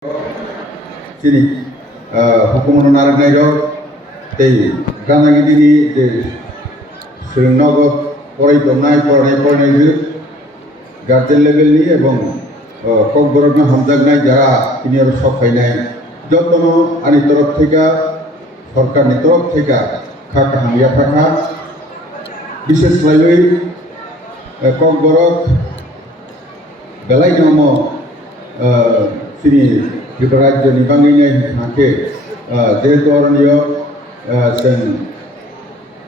Sini hukuman narik naik tei gana gini ni tei sering nagot korai domnai itu garden level ni ebong kok borokna hamjak jara ini harus sok naik jotono ani torok theka সরকার ni torok theka khak hamya phakha বিশেষ লাইই kok borok belai namo sini Tripurat jadi banginnya hake jeto orang dia sen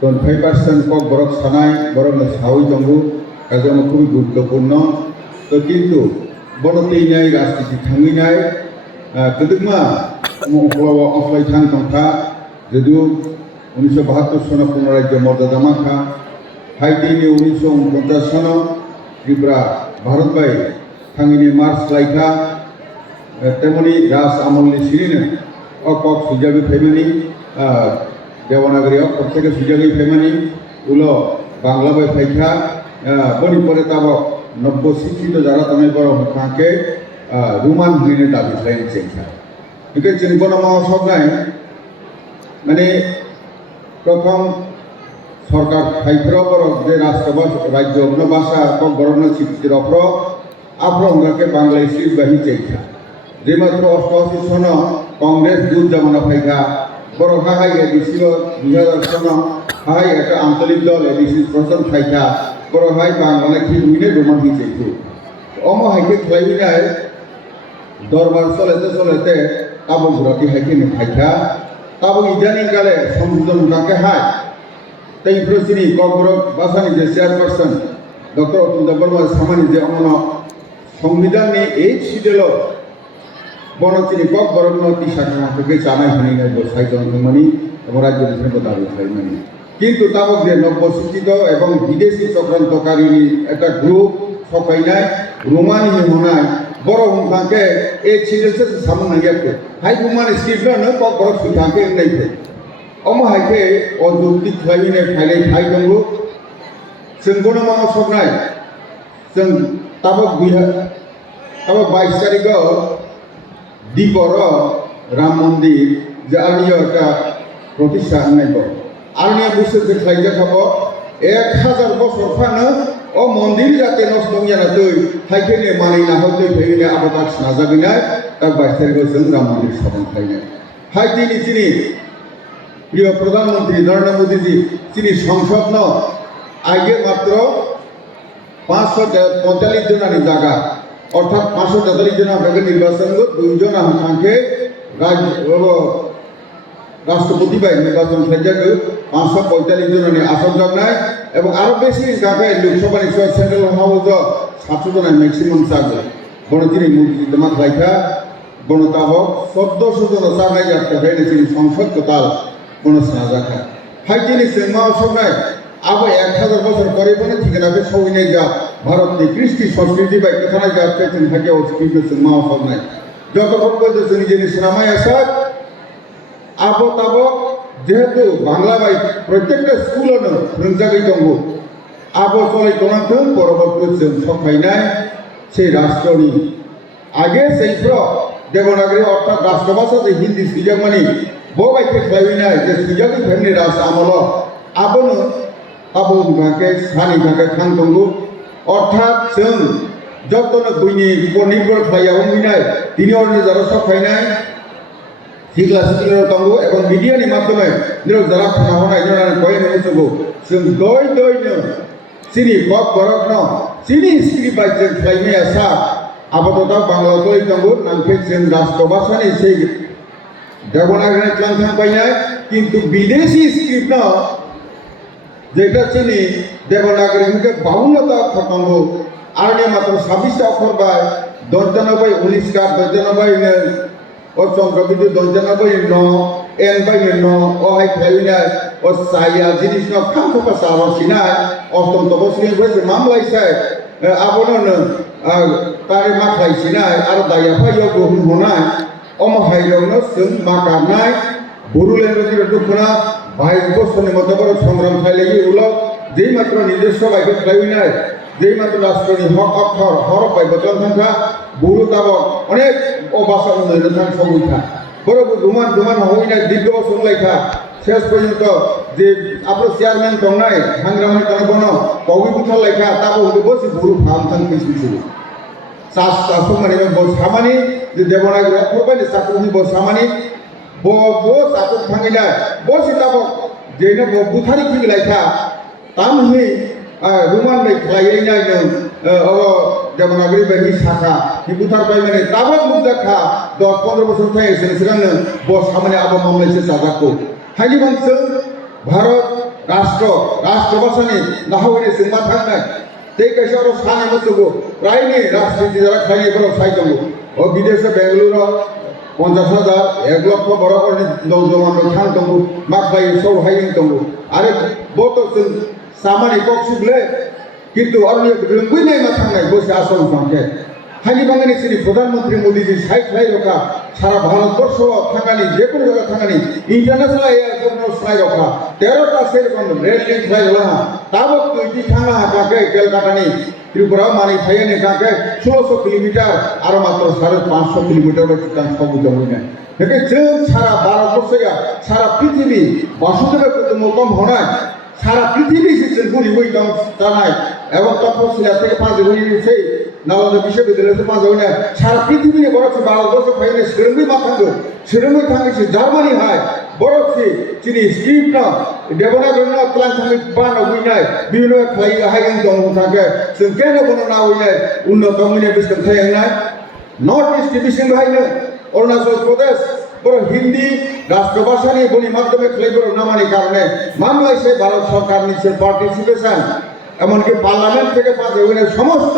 ton 5% kok borok sanai borok sawi janggu kaza makuri guruttopurno to kintu bonoti nai rastiti thangi nai kedugma mokhlawa offline thang tongkha jedu 1972 সনে পুনরাজ্য মর্যাদা মাখা হাইদিনি 1949 সনে Tripura Bharat by থাঙ্গিনি March লাইখা তেমনি রাস আমলনি সিরিনে অকক সুজাবি ফেমানি দেবনাগরী অক্ষর থেকে সুজাবি ফেমানি উলো Bangla by ফাইখা বনি পরে তাবক নব্য শিক্ষিত যারা তাই বড় হাঁকে রুমান হইনে দাবি খাইন চেখা একে চিনবন মহাসব নাই মানে প্রথম সরকার ফাইফর বরক যে রাজ্য ভাষা কক বরণ স্বীকৃতির অফ্র আফ্র হঙ্গাকে বাংলা স্ক্রিপ্ট বাহি চেখা যে মাত্র 88 সন কংগ্রেস দুধ জামানা ফাইখা বড় হাহাই এডিসি 2000 সন হাহাই একটা আঞ্চলিক দল এডিসি প্রশাসন ফাইখা বড় হাই বাংলা কি উইনে রোমান হিচেছু অম হাইকে খাইবিনাই দরবার চলেতে তাবো গুরাতি হাইকে ফাইখা তাবো ইদানিং কালে সংশোধন কাকে হাই তাই প্রসিনি কংগ্রেস বাসানি যে চেয়ারপারসন ডক্টর অতুল দেববর্মা সামানি যে অমন সংবিধাননি এই সিডেল বনচিনি কক বরণ তিসাকা থেকে চানাই হানি নাই বসাই জনমানি এবং রাজ্য বিধানসভা দাবি খাইমানি কিন্তু তাবক যে নব্য শিক্ষিত এবং বিদেশি চক্রান্তকারী একটা গ্রুপ সকাইনাই রোমানি হনাই বড় হুমকাকে এই ছিলেছে সামনে নাইয়াকে হাই রোমানি স্ক্রিপ্ট ন কক বড় সুখাকে নাইতে অম হাইকে অযৌক্তিক খাইনে ফাইলাই ফাই দंगु जों गणमाना सबनाय जों ताबक 22 तारिखआव दीपर राम मंदिर जे आर्निया একটা প্রতিষ্ঠা নাইব আর্নিয়া বুঝতে খাইজা খাব 1000 বছর ফানো ও মন্দির যাতে নষ্ট হইয়া তুই খাইকেনে মানি না হতে ফেইনে আবাদ নাজাবিনা তার 22 তারিখে जों রাম মন্দির স্থাপন খাইনে হাই তিনি প্রিয় প্রধানমন্ত্রী নরেন্দ্র মোদীজি তিনি সংসদ ন আগে মাত্র 545 জনানি জায়গা অর্থাৎ 543 জন আপনাকে নির্বাচন দুইজন আমাকে রাষ্ট্রপতি বাই নির্বাচন খেলজাকে 545 জনানি আসন জন্নায় এবং আরো বেশি জায়গায় লোকসভা নির্বাচন সেন্ট্রাল হাউস 700 জনের ম্যাক্সিমাম চাগে গণতিনি মুক্তি মাত লাইখা গণতাবক 1400 জন চাগাই যাতে হয়ে তিনি সংসদ কোতাল গণসনা জাখা হাইজিনি সেমা সবাই আবার 1000 বছর পরে বলে ঠিকানাকে সবিনে যা ভারতের কৃষ্টি সংস্কৃতি বা কোথায় যাচ্ছে তিনি থাকে অস্কৃতি মা সব নাই যতক্ষণ পর্যন্ত নিজে শ্রামায় আসা আবো তাবো যেহেতু বাংলা বাই প্রত্যেকটা স্কুল রঞ্জাগাই দঙ্গ আবো চলে দোনাথন পরবর্তী সবাই নাই সেই রাষ্ট্রনি আগে সেই দেবনাগরী অর্থাৎ রাষ্ট্রভাষা যে হিন্দি সুযোগ মানে বইকে খাইবি নাই যে সুযোগই ফেমনি রাজ আমল আবনো আবো গাকে সানি গাকে খান দঙ্গ অর্থাৎ जों যতন বইনি নির্ভর খাইয়া হইনাই তিনি অন্য যারা সব খাইনাই সিগলা দঙ্গ এবং মিডিয়ানি মাধ্যমে নিরক যারা খানা হনাই জনা কয়েন হইছগো जों দইনো সিনি কক বরক ন সিনি স্ক্রিপ্ট বাই जों খাইমে আসা আপাতত বাংলা কই দঙ্গ নামকে जों রাষ্ট্রভাষানি সেই দেবনাগরী ক্লান্থান পাইনাই কিন্তু বিদেশি স্ক্রিপ্ট ন যেটা চিনি দেবনাগরীকে 52টা অক্ষর দঙ্গ আর মাত্র 26টা অক্ষর বাই 99 19 কার 99 ও চন্দ্রবিন্দু 99 ন এন বাই ন ও হাই খাইনা ও সাইয়া জিনিস ন খামখা সারা সিনাই অষ্টম তপস্বী হয়েছে মামলাইছে আবনন তারে মাখাই সিনাই আর দায়া ফাইও বহু হনাই অম হাইরন जों মাকানাই বরুলের ভিতরে দুখনা 22 বছরের মতো বড় সংগ্রাম খাইলে উলো যেই মাত্র নিজস্ব বাইকে খাইনাই যেই মাত্র রাষ্ট্রনি হক অক্ষর হরফ পাই বচন থাকা বুড়ো তাবক অনেক ও ভাষা উন্নয়ন থাক সবুইখা বড় ধুমান ধুমান হই না দীর্ঘ বছর লাইখা শেষ পর্যন্ত যে আপনার চেয়ারম্যান দংনাই হাঙ্গ্রামানি তানবন কবি বুথা লাইখা তাবো বসে বুড়ো ফাম থাং কিছু চাষ চাষ মানে সামানি যে দেবনাগরী অক্ষর পাইলে চাকরি সামানি bo satu thangina bo sitabo jena bo buthari ki laika tam hi ruman bai khlai nai no abo demonagri bai shaka hi buthar bai mane tabak mujja kha 10-15 বছর thai sene sigang bo samane abo mamlai se sajako haji bangse bharat rashtra basani nahawine singma thangnai tei kaisaro sane masugo raini rashtriti jara khlai baro saitongo o bideshe bengaluru 50,000 1 লক্ষ বড় করে নৌজওয়ান থান দঙ্গু মাখাই সব হাইং দঙ্গু আরে বত সামানি কক্সুবলে কিন্তু অন্য রঙ্গুই নাই মাথা নাই বসে আসল সংখ্যে হানি বাঙালি শ্রী প্রধানমন্ত্রী মোদীজি সাইট লাই রক্ষা সারা ভারতবর্ষ থাকানি যে কোনো জায়গা থাকানি ইন্টারন্যাশনাল এয়ারপোর্ট ফ্লাই রক্ষা 13টা সেরকম রেল লিঙ্ক ফ্লাই হলা তাবক তুই থাঙ্গা কাকে কলকাতানি ত্রিপুরা মানি ফাইনে কাকে 1600 কিলোমিটার আর মাত্র 550 কিলোমিটার চিতান সবুজ হইনা দেখে যে সারা ভারতবর্ষে সারা পৃথিবী বাসুদেব কুটুম্বকম হনায় সারা পৃথিবী শিক্ষণ গুলি বইতাম জানায় এবং তপশিলা থেকে 5 হই সেই নালন্দা বিশ্ববিদ্যালয় থেকে 5 হইনা সারা পৃথিবী বড় ভারতবর্ষ ফাইনে সেরমি মাথাঙ্গ সেরমি থাঙ্গি জার্মানি হয় বড় চিনি স্ক্রিপ্ট না দেবনাগরী না প্লান থাঙ্গি বান হইনায় বিভিন্ন খাই হাইগাং দং থাকে जों কেন বনো না হইনায় উন্নত হইনে বিস্তার থাইনায় north east division হইনে Arunachal Pradesh বড় হিন্দি রাষ্ট্রভাষা নিয়ে বলি মাধ্যমে ফ্লেভার নামানি কারণে মামলায় সে ভারত সরকার নিচ্ছে পার্টিসিপেশন এমনকি পার্লামেন্ট থেকে 5 হইনে সমস্ত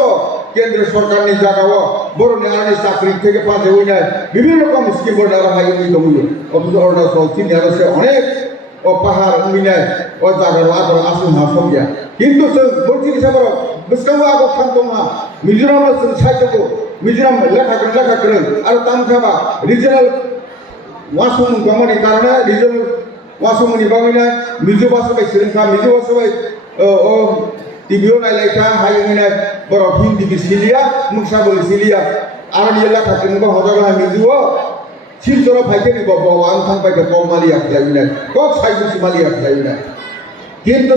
কেন্দ্র সরকার নিয়ে জাগাও বড় নিয়ারি চাকরি থেকে 5 হইনে বিভিন্ন রকম স্কিম বড় হাই হই দমুই অথচ অরুণাচল চীন সে অনেক ও পাহাড় হইনে ও জাগার আদর আসুন হাসিয়া কিন্তু বলছি হিসাবে বিস্কাওয়া আগো খান্তমা মিজোরাম সাইটকো মিজোরাম লেখা করে আর তামখাবা রিজিওনাল ওয়াসমুন গমনি কারণে রিজিওনাল ওয়াসমুনি বাংলা মিজো ভাষায় শ্রীলঙ্কা মিজো ভাষায় ও টিভিও নাই লেখা হাই হইনে বড় হিন্দি কি সিলিয়া মুখসা বলি সিলিয়া আর নিয়ে লেখা কিন্তু হজরা মিজো শিলচর ফাইকে নিব আং থাং পাইকে কম মালি আখলাইনা কক সাইবুসি মালি আখলাইনা কিন্তু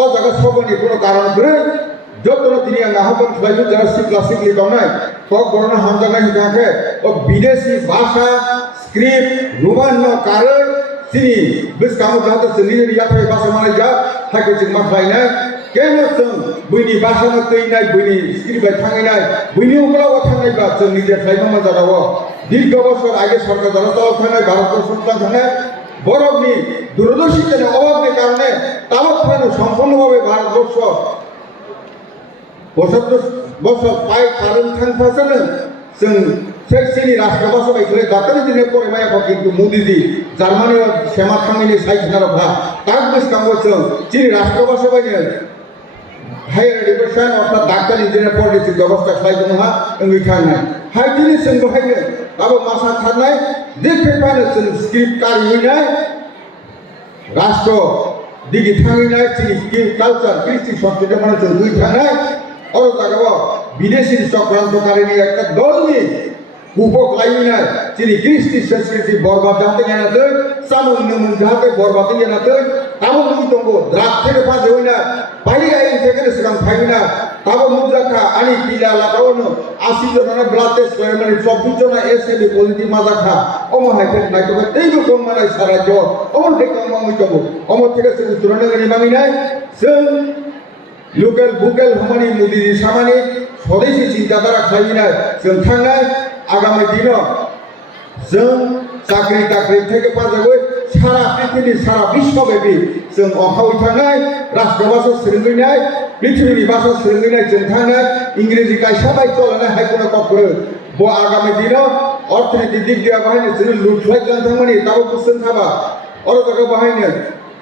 ও জায়গা সবনি কোনো কারণ করে যত তিনি আহ্বান খাইব যারা শিখলা শিখলি বানায় কক বর্ণ হামজানা হিকাকে ও বিদেশি ভাষা স্ক্রিপ্ট রোমান্য কারণ তিনি বেশ কাম যাতে নিজের ইয়াতে ভাষা মানে যা থাকে যে মাথায় নাই কেন বইনি ভাষা না তৈ নাই বইনি স্ক্রিপ্ট থাঙে নাই বইনি ওগুলো থাঙাই বা নিজের খাইবা মজা দাও দীর্ঘ বছর আগে সরকার দ্বারা থানায় ভারতবর্ষ থানায় বরফনি দূরদর্শিতার অভাবের কারণে তাবৎ সম্পূর্ণভাবে ভারতবর্ষ 75 বছর পাই কারণ থাকছে जों सेक्सिनि राष्ट्रभाषा बायखले दाखालि दिनै फरायबाय खिन्थु मोदीजी जार्मानि सेमा थांनायनि साइजनारफा ताक बेसकांगो जों चिनि राष्ट्रभाषा बायनो हायर एडुकेशन अर्थात डाक्टर इन्जिनियार पलिसि व्यवस्था खालामदोंहा ओंगै थांनाय हाय दिनै जों बाहायनो दाबो मासा थानाय देखैबानो जों स्क्रिप्ट कारिनाय राष्ट्र दिगि थांनाय चिनि कालचार कृष्टि संस्कृति माने जों दुइ थानाय और जागाव विदेशी चक्रान्तकारिणी एक दल नि उपक लाइना चिनि कृष्टि संस्कृति बर्बाद जाते जानाते सामुन नमुन जाते बर्बाद जानाते ताबो मुतंगो द्राक থেকে পাজে হইনা বাইরে আইন থেকে সিগাং ফাইনা তাবো মুদ্রাকা আনি পিলা লাগাওনো 80 জনা ব্লাড টেস্ট করে মানে 24 জনা এসএবি পজিটিভ মাজাখা ওমো হাইটেক নাই তো তেইগো কোন মানাই সারা জো ওমো থেকে মামুই তবো ওমো থেকে সে উত্তরণে গনি মামি নাই जों लोकल भुकेल हमानी मोदी सामानी स्वदेशी चिंताधारा खालामनाय जों थांनाय आगामी दिनाव जों चाकरी टाकरी থেকে পাজাबै सारा पृथ्वी सारा विश्वव्यापी जों अखावै थांनाय राष्ट्रभाषा सोलोंनाय पृथ्वीनि भाषा सोलोंनाय जों थांनाय इंग्रेजी गायसाबाय चलानाय हायकना ककरो बो आगामी दिनाव अर्थनीति दिग दिया बाहायनो जों लुटलाय थांमानि दाबो बोसोन थाबा अर जागा बाहायनो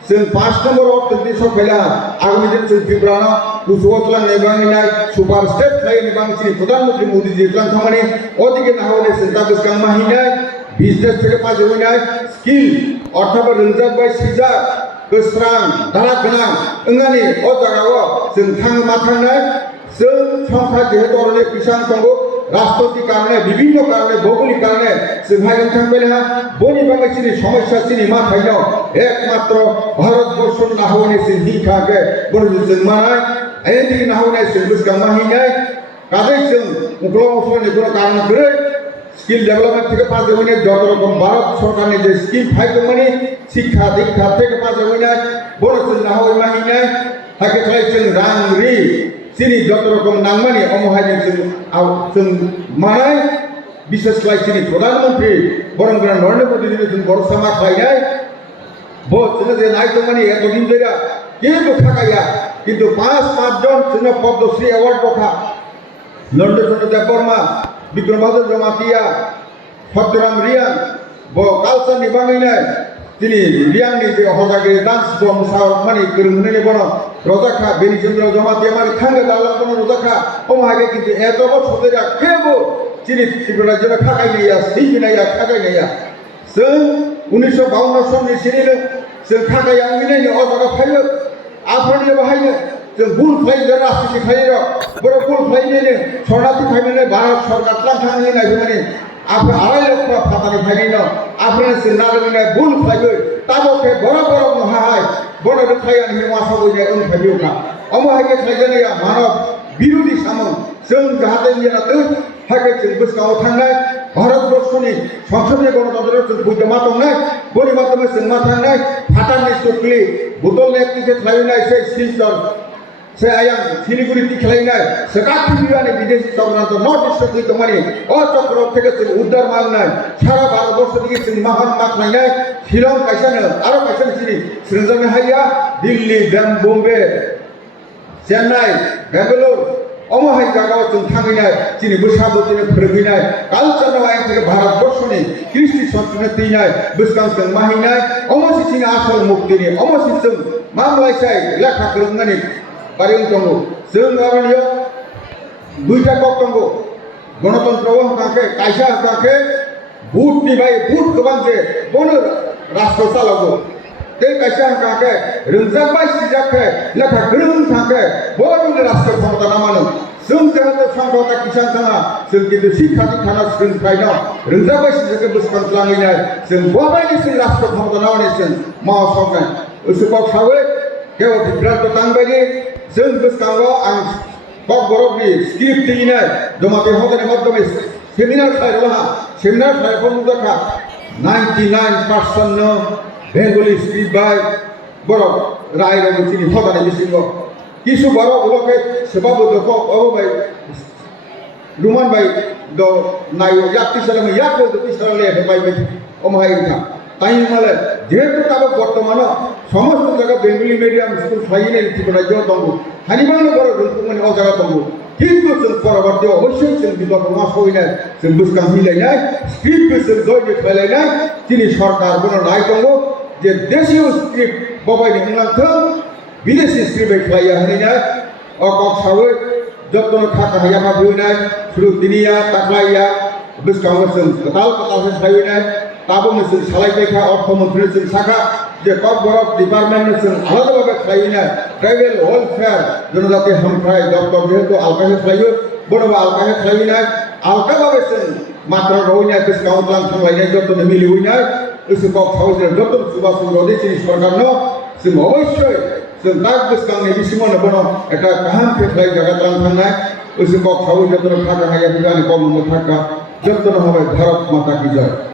जों 5 नम्बर अर्थनीति सफैला आगामी दिन जों त्रिपुरानो कुसुवतला नेबांगिनाय सुपार स्टेट खायनि बांसिन प्रधानमंत्री मोदी जी थांमानि ओदिके नाहवले सिन्ता बिस्कां माहिनाय बिजनेस থেকে পাজে হইনাय स्किल अर्थात रोंजाबाय सिजा गोस्रां दारा गोनां ओंगानि अ जागायाव जों थाङो मा थांनाय जों संसार जिहेतु अरने पिसान दंगो राजनैतिक कारणे विभिन्न कारणे भौगोलिक कारणे जोंहा थांबायना बयनिबो समस्या सिनि मा थाइनो एकमात्र भारतवर्ष नाहवने सिन हिंखाके बरजों जों मानाय एदि नाहवने सिन बुसगां माहिनाय कादै जों उग्रमसनि गुण कारण करे स्किल डेवलपमेंट থেকে পাঁচ হইনে যত রকম ভারত সরকারের যে স্কিম ফাইদমানি শিক্ষা দীক্ষা থেকে পাঁচ হইনে বড় जों नाहवै माहिनाय তাকে খাই जों রাং রি सिनि যত রকম নাংমানি অমহাইনে जों मानाय বিশেষ লাই सिनि প্রধানমন্ত্রী বরংগ্রা নরেন্দ্র মোদী जों ভরসা मा খাইनाय बहुत जों जे नायतमानि एतदिन धরে কিন্তু থাকায়া কিন্তু पाँच জন जों पद्मश्री अवार्ड रखा नरेंद्र चंद्र देव बर्मा विक्रम बहादुर जमातिया सत्यराम रियां ब कालचार निबांगैनाय তিনি রিয়াংনি যে হজাগে ডান্স বম সার মানে গরমনে বন রজাখা বেনিচন্দ্র জমাতি আমার খাঙ্গে দালাম কোন রজাখা ওমাগে কিন্তু এত বছর ধরে কেবো তিনি ত্রিপুরা জেলা থাকাই নাইয়া সিবিনাইয়া থাকাই নাইয়া जों 1952 सननि सिनिनो जों थाखाय आंनिनो अजागा फायो आफादनि बाहायनो जों बुल फ्लाइजों राजनीति खायो बर बुल फ्लाइनो सरनाथि फाइनो भारत सरकार थांथांनि नायबो माने आपने आराय लोकफ्रा फातानि फाइनो आपने सिनारनि बुल फ्लाइबो ताबोके बराबर महाय बन रखायान हिमासा बयने उन फाइयोखा अमहागे खायजनाया मानव बिरोधी सामों जों जाहाते निराते हागे जों बुसगाव थांनाय भारतवर्षनि संसदीय गणतंत्र जों बुजमा दंनाय बनि मातमे जों मा थांनाय फाटानि सुक्लि बुतल नेकनिके खायनाय से सिस्टर से आयां सिलिगुरि तिखलायनाय से काठिबियानि विदेशी सौरान्त नर्थ इस्ट नि दमानि अ चक्र থেকে जों उद्धार मांगनाय सारा भारतवर्ष दिके जों महान माखनायनाय शिलं कायसानो आरो कायसानो सिनि स्रिंजन हाया दिल्ली बम्बे चेन्नाई बेंगलोर अमहाय जागाव जों थांगैनाय दिनै बैसागु दिनै फोरोंहैनाय कालचाराव आयं থেকে भारतवर्षनि कृष्टि संस्कृति थैनाय बुसगां जों माहिनाय अमसिनि आसल मुक्तिनि अमसिजों मामलायसाय लेखा गोरोंनानै बारिं दङ जों आरनियाव दुइटा कक दङ गणतन्त्रआव हांखाखे कायसा हांखाखे भुटनि बाय भुट गोबां जे बनो राष्ट्र चालावो ते कायसा हांखाखे रोंजाबाय सिजाखे लेखा गोरों थांखे बयबो राष्ट्र क्षमता नामानो जों जेराव सांगता किसान थाङा जों किन्तु शिक्षा दीक्षाना जों फाइनो रोंजाबाय सिजाखे बुसगां लाङैनाय जों बयबो राष्ट्र क्षमता नामानो जों मावसावनाय उसुबाव सावै केव बिब्रान्त तांबायनि जों बुसगांआव आं कक बरफनि स्क्रिप्ट दिनाय जमाते हदानि माध्यमे सेमिनार खायरहा सेमिनार खायरफोर मुदाखा 99% नो बेंगली स्क्रिप्ट बाय बरफ रायरंनि सिनि हदानि बिसिङाव किसु बरफ उलके सेबाबो दको अबाय रुमान बाय द नायो याक्ति सालाम याको दति सालाले बाय बाय अमहायिका ताई माले जेहेतु ताबो बर्तमानो समस्त जायगा बेंगली मिडियाम स्कुल फाइने ত্রিপুরা जौ दङ हानिबानो बर रोंखुमनि अजागा दङ किन्तु जों परवर्ती अवश्य जों बिगत मा सयनाय जों बुसगां मिलायनाय स्क्रिप्ट जों जयनि खायलायनाय दिनै सरकार बनो नाय दङ जे देशीय स्क्रिप्ट बबायनि मुंलांथों विदेशी स्क्रिप्ट खाया हनिनाय अकक सावै जत्न थाखा हाया मा बुयनाय सुरुदिनिया ताकलाया बुसगां जों कताल कताल सायनाय ताबो जों सालायबायखा अर्थमन्त्री जों साखा जे कक बरफ डिपार्टमेंट जों आलादाभाबे खायनाय ट्राइबेल वेलफेयार जनजाति हामथाय दप्तर जेहेतु आलकाहे खायो बनबा आलकाहे खायनाय आलकाभाबे जों मात्र रवैनाय बुसगां लां थांलायनाय जत्न मिलिहैनाय उसु कक सावजे जत्न सुबा सुरदि सिनि सरकारनो जों अवश्य जों दा बुसगांनि बिसिमनो बनो एटा गाहाम फेख्लाय जागा लां थांनाय उसु कक सावजे जत्न थाखा हाया बिगानि कम थाखा जत्न हबाय भारत माता की जय।